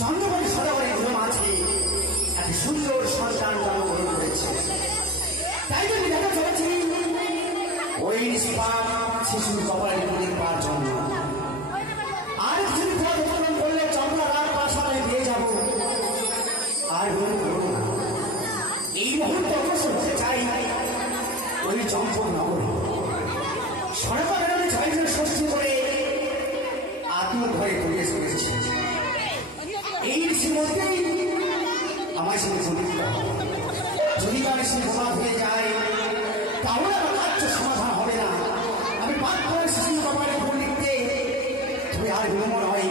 চন্দ্রবাড়ি সদাগরে ঘুম আছে এক সুন্দর সন্তান জন্মগ্রহণ করেছে। তাই জন্য দেখা চলেছি ওই শিশুর কপালে পরিবার জন্য আর কিছু পরিবর্তন করলে চন্দ্র রাত পাশাপাশি দিয়ে যাব আর এই মুহূর্তে অবশ্য হতে চাই ওই চম্পক নগরে সরকারের আমি ছয়জন ষষ্ঠী করে আত্মঘরে ঘুরিয়ে চলেছি। এই মধ্যেই আমার সঙ্গে জড়িত যদি আমি সে বোমা হয়ে যায় তাহলে আমার কার্য সমাধান হবে না। আমি বাদ করে শিশু বাবার উপর লিখতে তুমি আর বিলম্ব হয়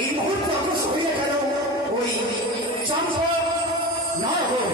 এই মুহূর্তে অগ্রসর হয়ে গেল ওই চম্পক নগর।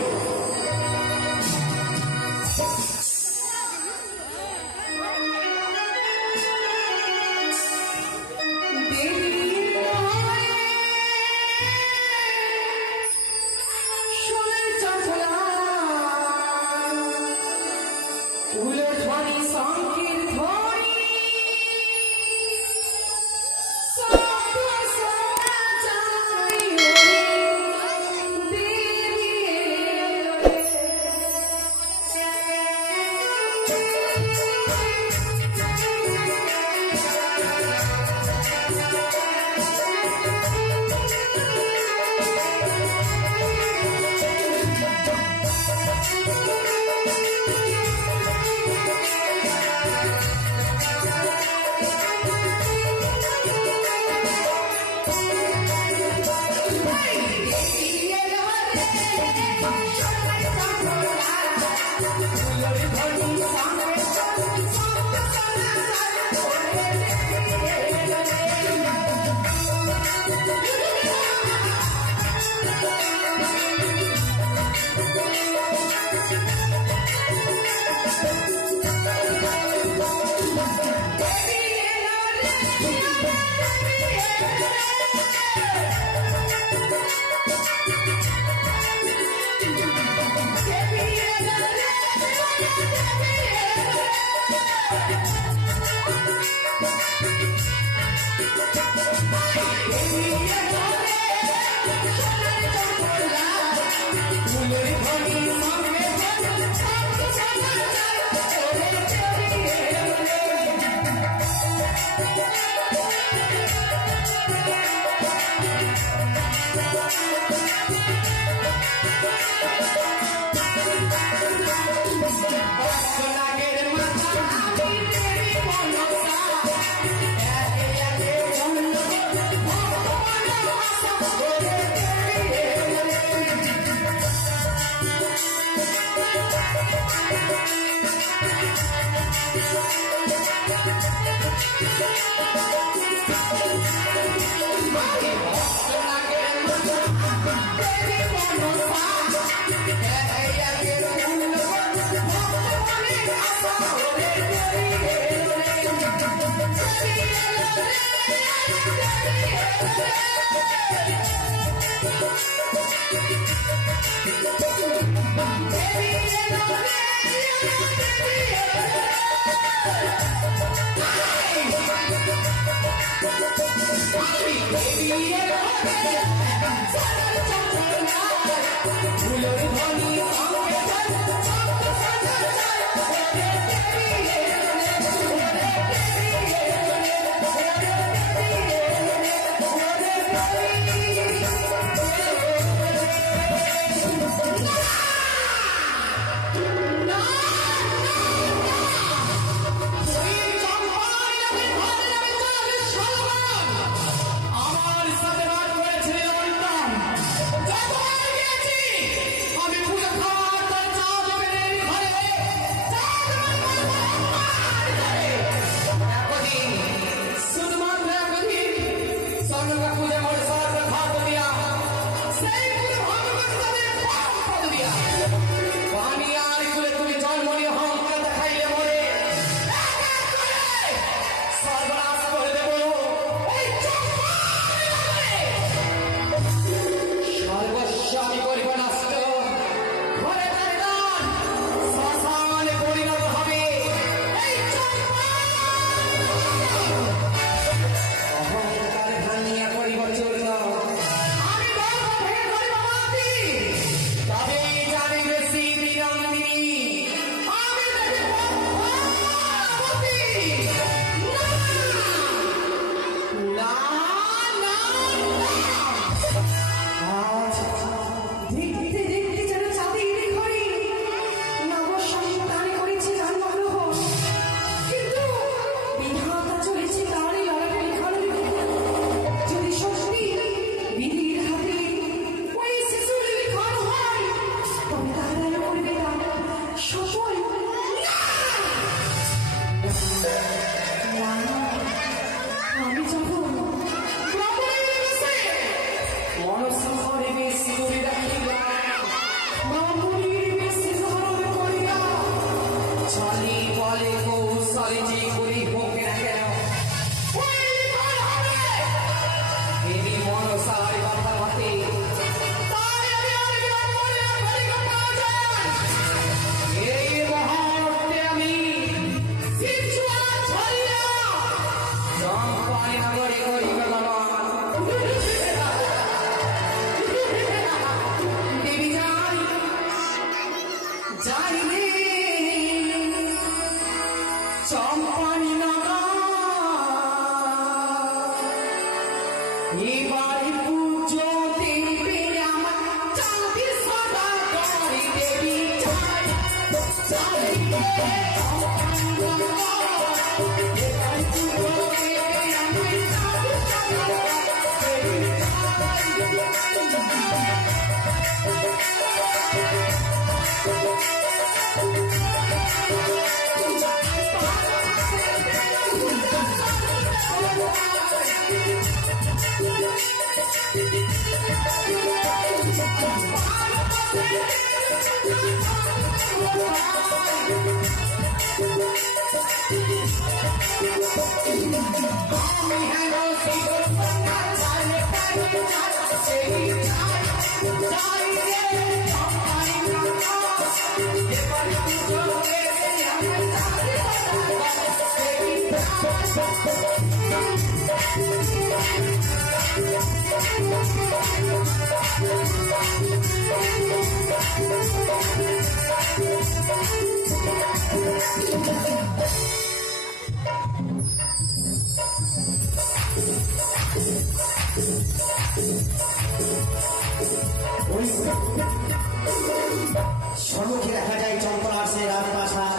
সম্মুখে দেখা যায় চম্পলাসের রাজপ্রাসাদ।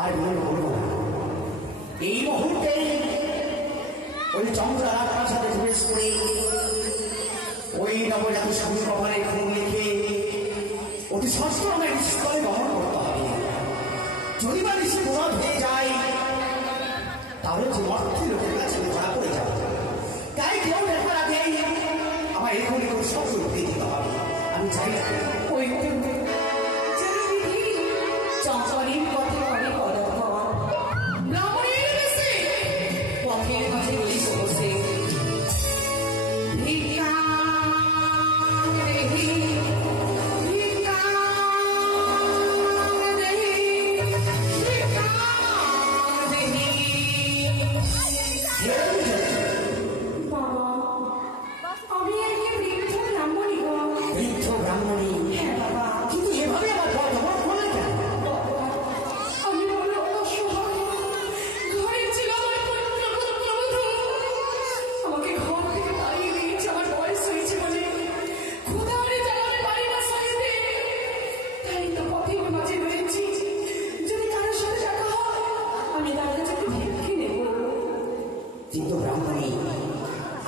আর বলবো এই মুহূর্তে ওই চম্পলা রাজপ্রাসাদে প্রবেশ করে ওই নবজাত শিশুর কপালে খুন লিখে অতি সশ্রমে স্থলে বহন করতে হবে। যদি বা ঋষি প্রভাব হয়ে যায় তাহলে যে অর্থে লোকের কাছে ধরা পড়ে যাবে। তাই কেউ দেখার আগে আমার এখনই কোনো শব্দ দিয়ে দিতে হবে। আমি চাই না ওই চম্পলির পথে অনেক পদক্ষণ পথের মাঝে বলি বসে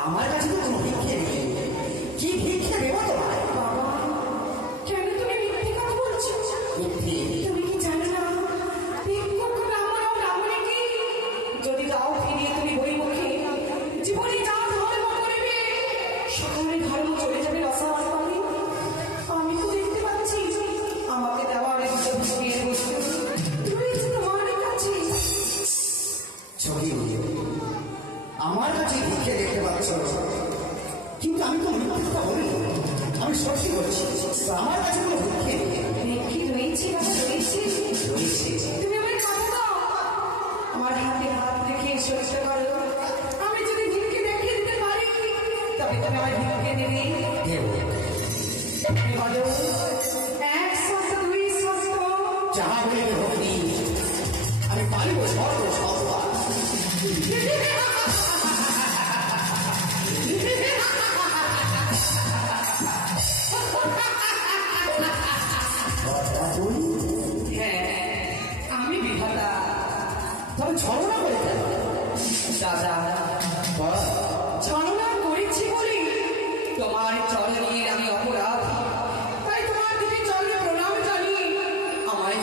আমার কাছে তো কোনো ভিক্ষে নেই। কি ভিক্ষে দেবো তোমার? কেন তুমি মিথ্যে কথা বলছো? তুমি কি জানো না ভিক্ষুক ব্রাহ্মণ ব্রাহ্মণীকে যদি দাও ফিরিয়ে তুমি বইমুখে জীবনে যা ধর্ম করবে সকালে ধর্ম চলে যাবে রসায়ন পানি। আমি তো দেখতে পাচ্ছি আমাকে দেওয়ার বিয়ের বস্তু রয়েছে তোমার কাছে। আমার কাছে ভিক্ষে দেখতে পাচ্ছ, কিন্তু আমি তো মিথ্যা বলি, আমি সত্যি বলছি। আমার কাছে কোনো ভিক্ষে রয়েছে তুমি আমার কথা দাও, আমার হাতে হাত রেখে সহ্য করো। আমি যদি ভিক্ষে দেখিয়ে দিতে পারি তবে তুমি আমার ভিক্ষে দেবে। এক সস্ত দুই সস্ত যাহা বলিবে ভক্তি, আমি পারিব সর্ব সর্বা। আমি বিধাতা, তবে ছলনা করে কেন? দাদা ছলনা করেছি বলি তোমার চরণের আমি অপরাধ, তাই তোমার দিকে চরণে প্রণাম জানি। আমায়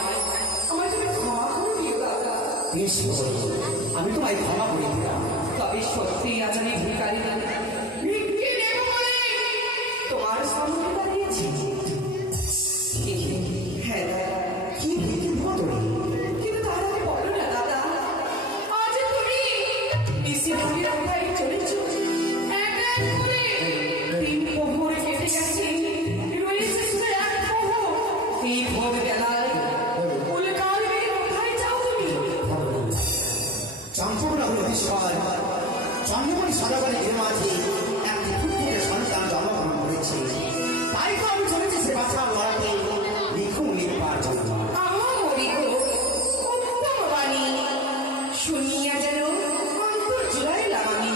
তুমি ক্ষমা করে দিও দাদা। আমি তোমায় ক্ষমা করে দিলাম। তবে সত্যি আজ আমি ভিখারি ভিক্ষে নেব বলে তোমার সামনে দাঁড়িয়েছি। হ্যাঁ দাদা, কি তুমি কিন্তু তাহলে বলো না দাদা, আজ তুমি নিশিমন্দির কোথায় চলেছো? এক এক করে 3 প্রহর কেটে গেছে, রয়েছে শুধু 1 প্রহর। এই ভোর বেলায় উল্কাল মেয়ে কোথায় যাও তুমি? চম্পকরা হলো ঈশ্বর চন্দ্রমণি সদাগরের মাঝে একটি পুত্রের সন্তান জন্মগ্রহণ করেছে। তাই তো আমি চলেছি সে বাচ্চা লড়াতে লিখুন লিখবার জন্য। শুনিয়া যেন অন্তর জুড়াইলাম আমি।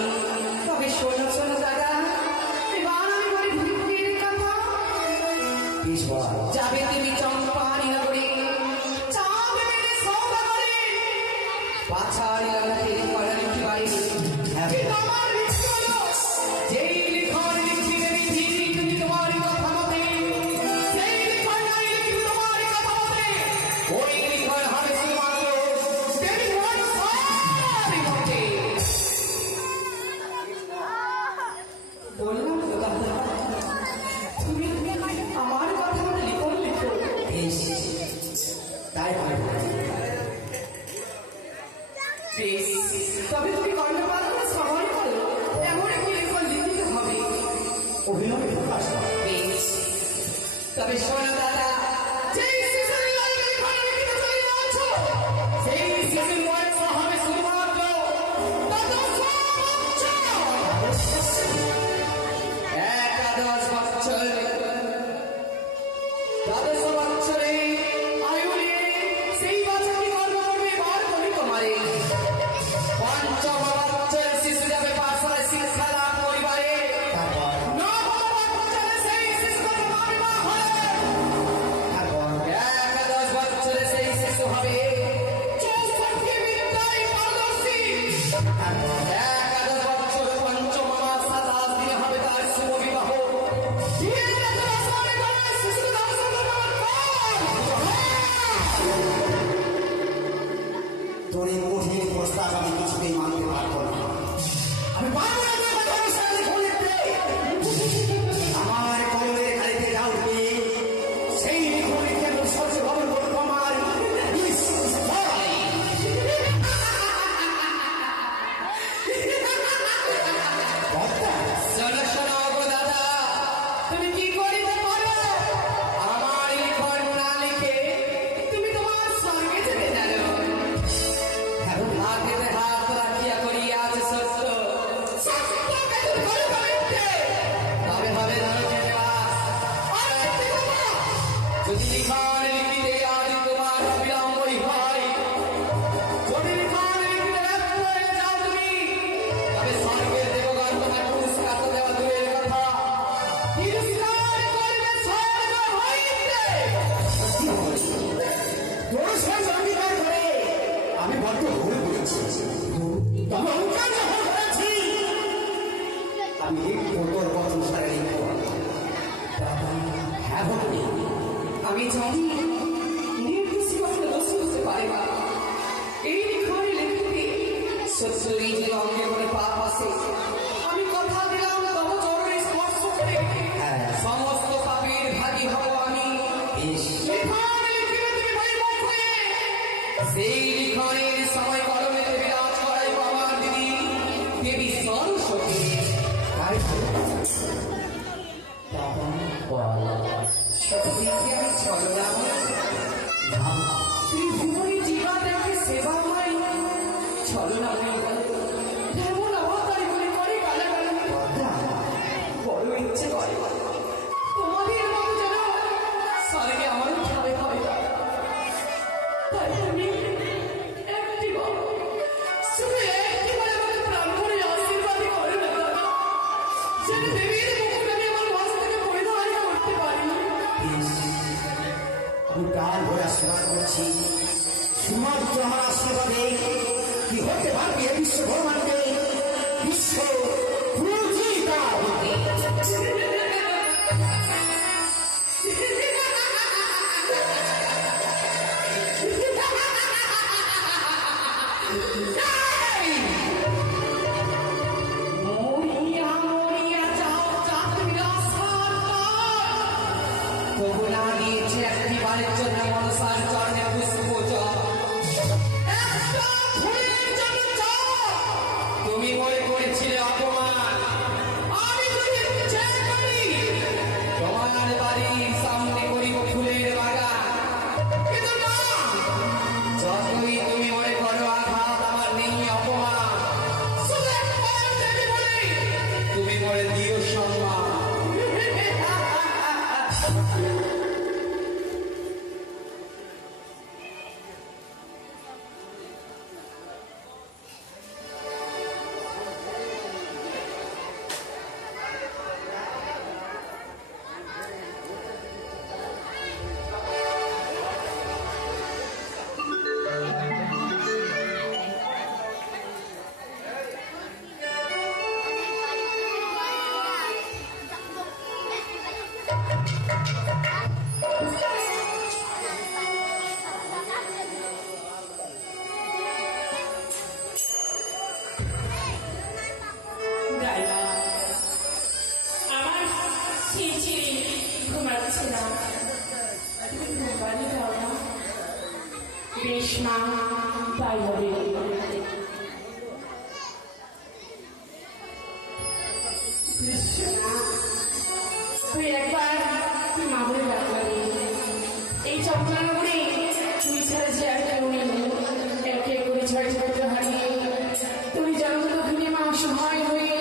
তবে শোনো শোনো দাদা, এবার আমি বলি ভিড়ের কথা। যাবে তুমি চম্পানি নগরে, যাবে সৌদাগরে, বাছারি লাগাতে করা লিখি বাড়ি। আমার লিখি হলো, যেই লিখন লিখি দেবী ধীরে তুমি তোমার কথা মতে, সেই লিখন নাই লিখি তোমার কথা মতে, ওই লিখন হবে শুধুমাত্র দেবী ভগবান সবই মতে। বললাম তো দাদা, তুমি আমার কথা মতে লিখন লিখো। তাই হয় বেশ, তবে তুমি কর্ণপাত করে সবাই করো, এমন একটি লিখন লিখিতে হবে। অভিনয় প্রকাশ করে। বেশ, তবে শোনো দাদা, যেই শিশুর লাইনে লিখন লিখিতে চলিয়াছ, সেই শিশুর বয়স হবে শুধুমাত্র দ্বাদশ বৎসর। 11 বৎসর। দ্বাদশ বৎসরে আয়ু নিয়ে সেই বাচ্চাটি গর্ব করবে বার করে তোমারে। 5ম বৎসর শিশু যাবে পাঠশালায় শিক্ষা লাভ করিবারে। তারপর 9ম বৎসরে সেই শিশু তোমার মা হয়। তারপর 11 বৎসরে সেই শিশু হবে 64 বিদ্যায় পারদর্শী। 11 বৎসর 5ম মাস 27 দিনে হবে তার শুভ বিবাহ। তোর এই কঠিন প্রস্তাব আমি কিছুতেই মানতে পারবো না। আমি পারবো না তোর কথা অনুসারে লিখন লিখতে। আমার কলমের গাড়িতে যা উঠবে সেই লিখন লিখতে আমি সহ্য ভবন করবো আমার বিস্ময়। কর্তা, শোনো শোনো গো দাদা, তুমি কি করিতে পারো? আমার লিখন না লিখে তুমি তোমার স্বর্গে যেতে জানো। হাতে হাত রাখিয়া করিয়া আছে সত্য, সত্য বেদন করে করিতে। তবে হবে নরকে নিবাস। আর সত্যি কথা, যদি লিখন লিখিতে আজ তোমার বিলম্বই হয়, যদি লিখন লিখিতে ব্যর্থ হয়ে যাও তুমি, তবে স্বর্গের দেবগণ তোমার পুরস্কার তো দেওয়া দূরের কথা, তিরস্কার করবে স্বর্গ হইতে। তোর সঙ্গে অঙ্গীকার করে আমি বড্ড ভুল করেছি। তবে অঙ্গীকার যখন করেছি আমি লিখবো তোর কথা অনুসারে লিখবো। হ্যাঁ ভক্তি, আমি জানি নির্দোষী কখনো দোষী হতে পারে না। এই লিখনে লিখতে সত্যি যে অঙ্গে করে পাপ আসে। আমি কথা দিলাম তব চরণে স্পর্শ করে সমস্ত পাপের ভাগী হব আমি। লিখনে লিখিবে তুমি বৈমুখ হয়ে, সেই লিখনের সময় কলমেতে বিরাজ করাই আমার দিদি দেবী সরস্বতী। সত্যি আমি ছলনা ত্রিভুবনী জীবা দেখে সেবা হয়, ছলনা হয়ে গেল তেমন অবতারি মনে করে গালাগালি। বড় ইচ্ছে করে তোমাদের মতো যেন স্বর্গে আমার ঠাবে হবে। তাই আমি একটি বার, শুধু একটি বার আমাকে প্রাণ করে আশীর্বাদই করে না দাদা, যেন দেবীর মুকুট আমি আমার মাঝ থেকে পরিধান করতে পারি। আমি প্রাণ ভরে আশীর্বাদ করছি। শুধুমাত্র আমার আশীর্বাদে কি হতে পারবে বিশ্ব ব্রহ্মাণ্ডে বিশ্ব পূজিতা হতে। মরিয়া মরিয়া যাও চাঁদ রাস্তার একটি বারের জন্য মনসার চরণে পুষ্প তুমি মনে করেছিলে অপমান, আমি যদি করি তোমার বাড়ির সামনে করিব ফুলের বাগান, কিন্তু না, যতই তুমি মনে করো আঘাত আমার নেই অপমান, তুমি মনে দিও সম্মান। এই চম্পলানগরে তুই ছাড়া যে আর কেউ নেই, একে করে ঝড় ঝড় হারিয়ে তুমি জন্ম দক্ষিণে মা অসহায় হয়ে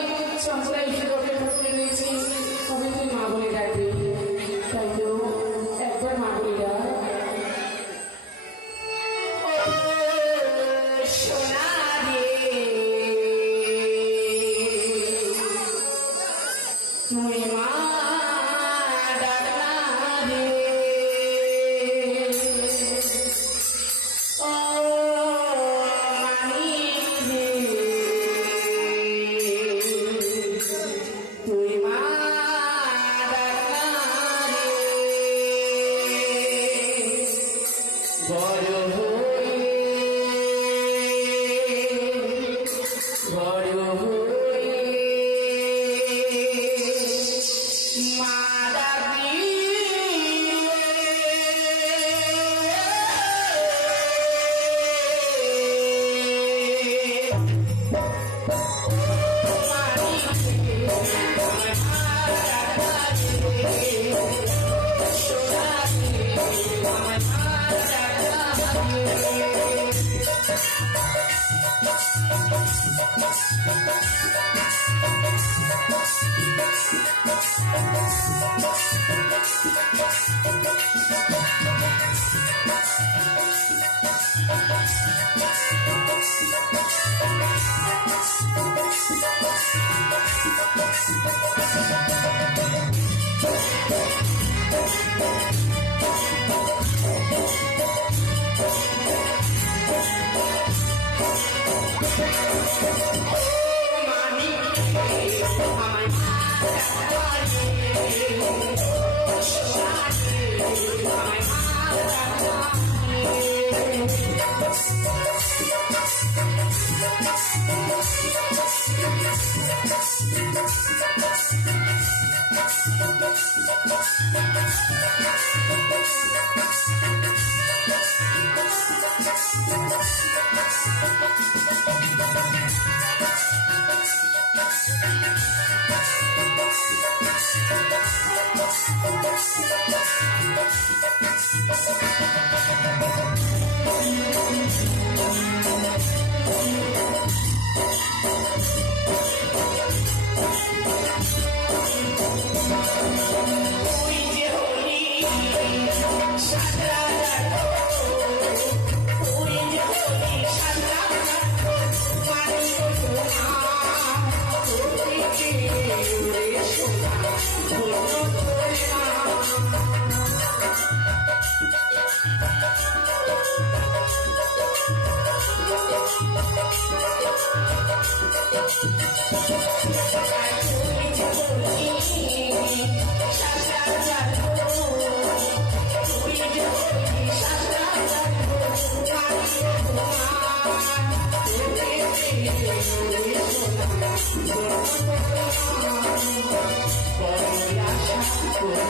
চম্পলায় ফেরতে ঢুকে রয়েছে। তবে তুই মা বলে ডাকবি, তাই তো একবার মা বলে ডাক। সোনা রে তুই মা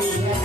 Por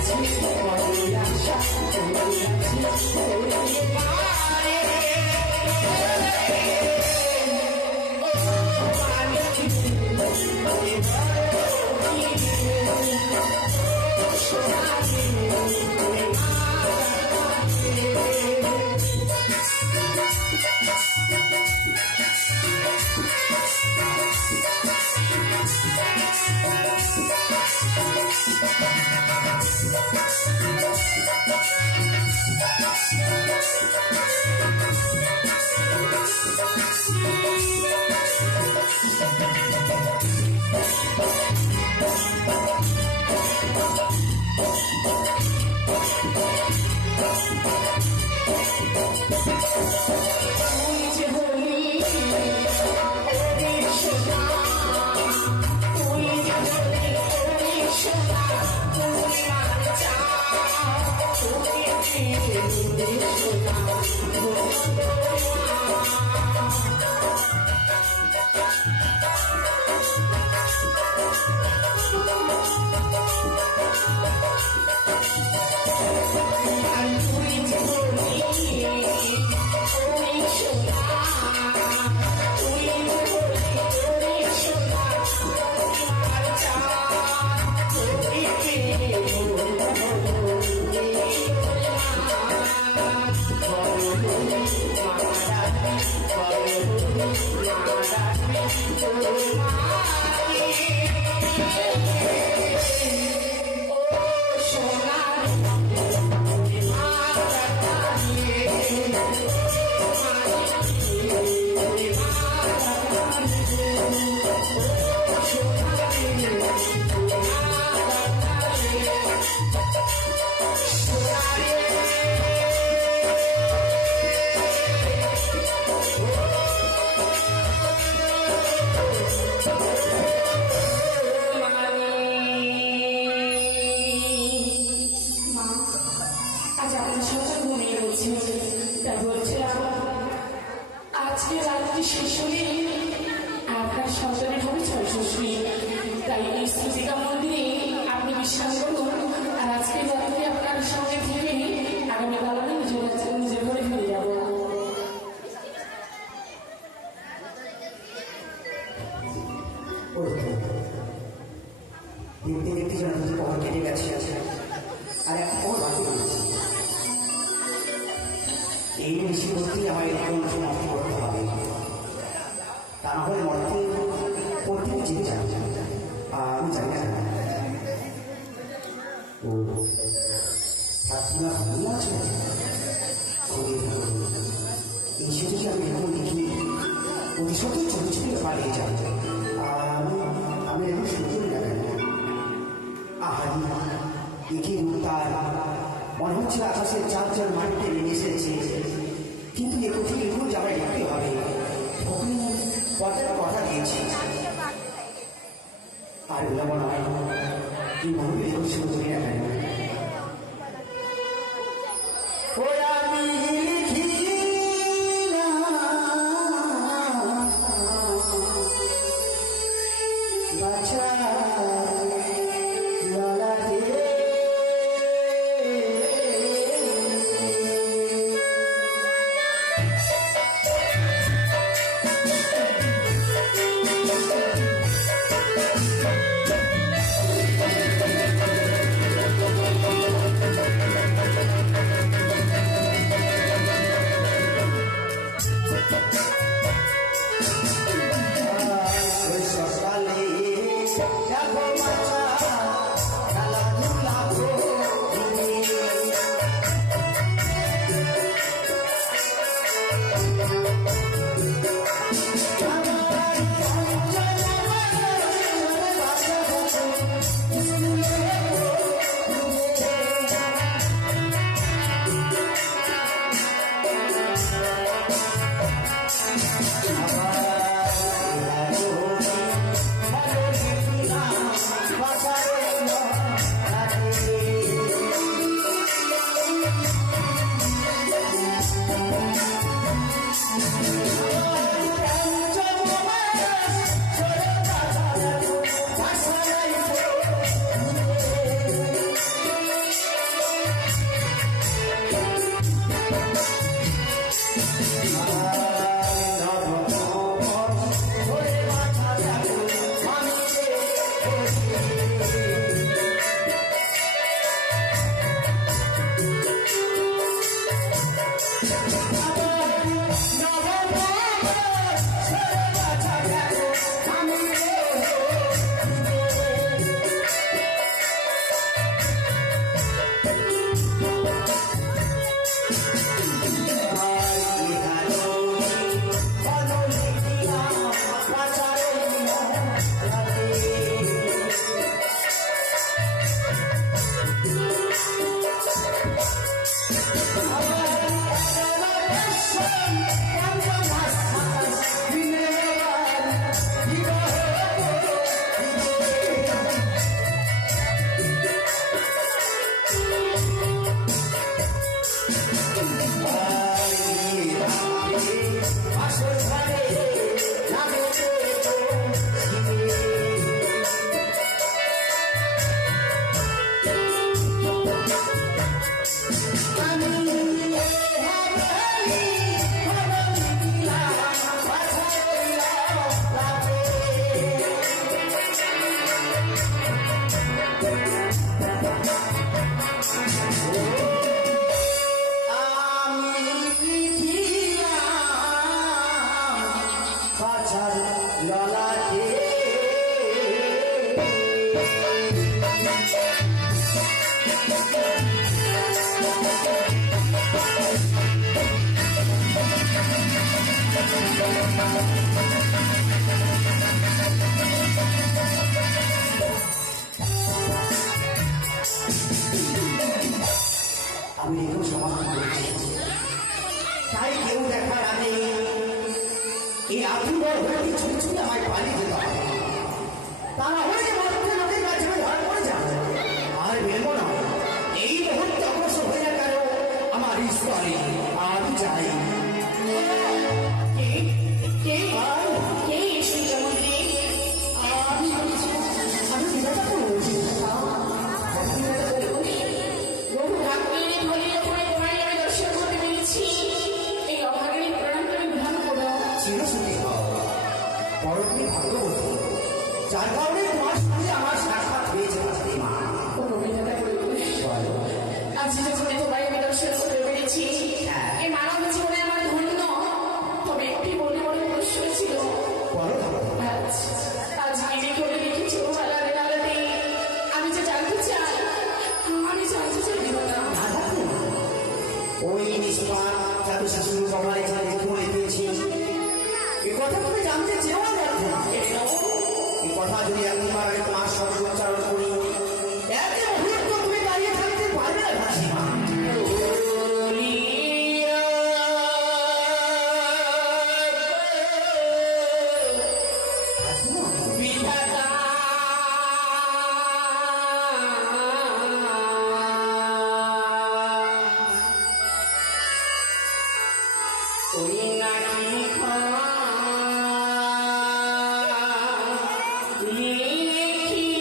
লিখি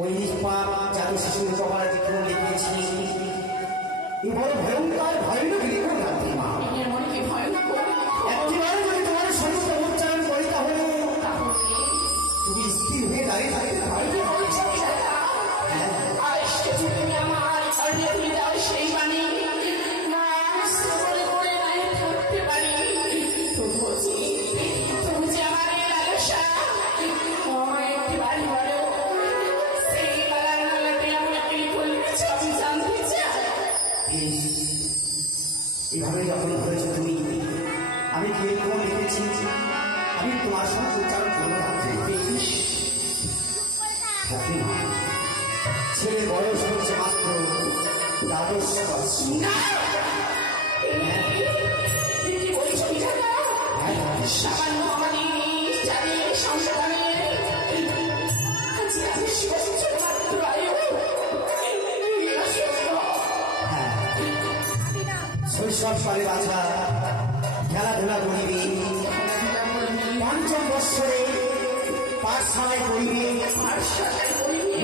ওই নিষ্পাপ জাদু শিশুর কপালে চিত্র লিখেছি এই বড় ভয়ঙ্কর ভয়ানক লিখন রাত্রি মা একেবারে যদি তোমার সমস্ত উচ্চারণ করি তাহলে তুমি স্থির হয়ে দাঁড়িয়ে থাকতে পারবে এভাবে যখন ধরেছো তুমি আমি কি এরকম লিখেছি আমি তোমার সঙ্গে উচ্চারণ করবো ছেলে বয়স হচ্ছে মাত্র দ্বাদশ সামান্য আমাদের জানিয়ে সংশোধনে শৈশবকালে বাছা খেলাধুলা করিবে পঞ্চম বৎসরে পাঠশালায় পড়িবে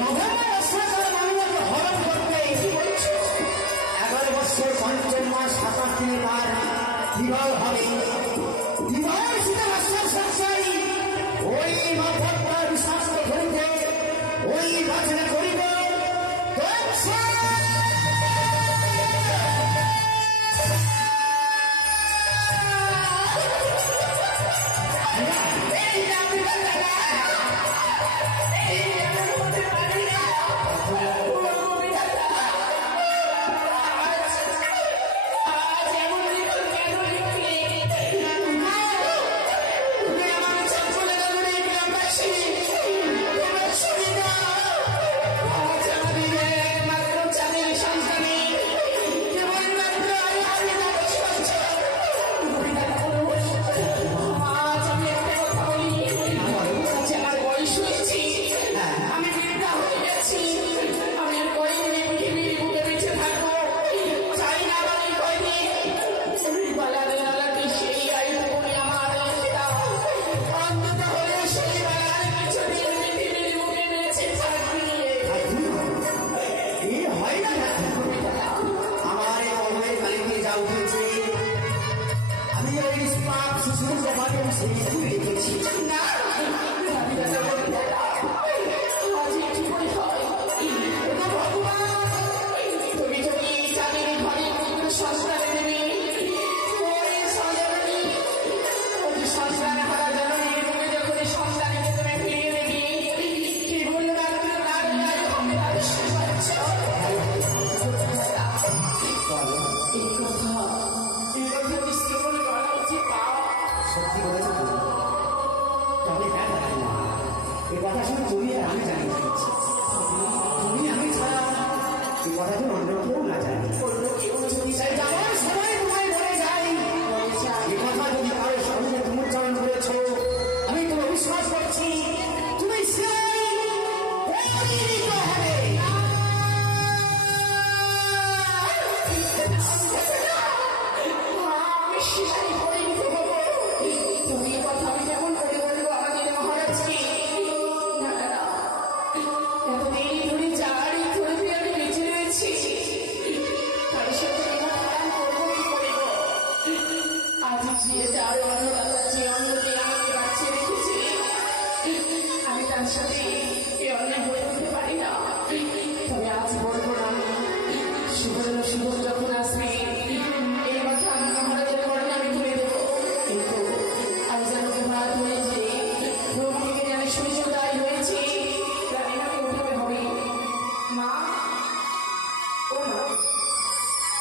নভেম্বর অষ্টমে মানুষকে হরণ করতে 11 বৎসর পঞ্চম মাস 27 দিনে তার বিবাহ হবে বিবাহ শীতে বৎসর সংসারী ওই নক্ষত্র বিশ্বাস্ত করিতে ওই বাছনা করিব জন্য সুযোগ যখন আসবে এই কথা মহারাজের করেন আমি তুলে দেবো, কিন্তু আমি যেন ভাত হয়েছে ঘুম থেকে যেন সূর্যোদয় হয়েছে রানীমাকে উঠতে হবে। মা, ও মা,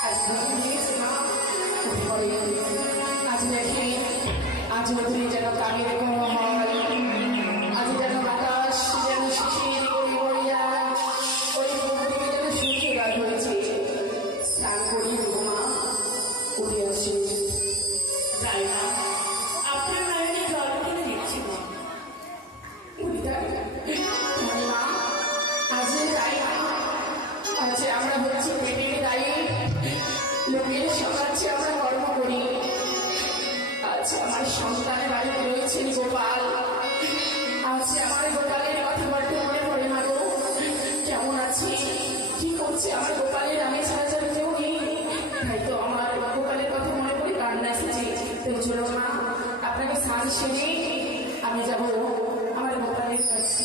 আজ নতুন হয়েছে মা, উঠে পড়ে। আজ দেখে আজ নতুন যেন কামের কোনো হয়, আজ যেন আকাশ যেন শিশির করে বইয়া ওই ঘুম থেকে যেন সূর্যোদয় হয়েছে। স্নান করি মা, উঠে আসি। তাই না, আপনার নয়নে জল কিনে দিচ্ছি মা। মা, আজ তাই না, আজ আমরা হচ্ছে পেটের দায়ী, লোকের সমাজে আমরা কর্ম করি। আজ আমার সন্তানের বাড়িতে রয়েছেন গোপাল, আজ আমার গোপালের কথা বলতে মনে পড়ে না গো, কেমন আছে কি করছে আমার গোপালের, আমি ছাড়া ছাড়া কেউ নেই, তাই তো আমার গোপালের কথা মনে পড়ে কান্না এসেছে। তো চলো মা, আপনাকে স্নান সেরে আমি যাবো আমার গোপালের কাছে।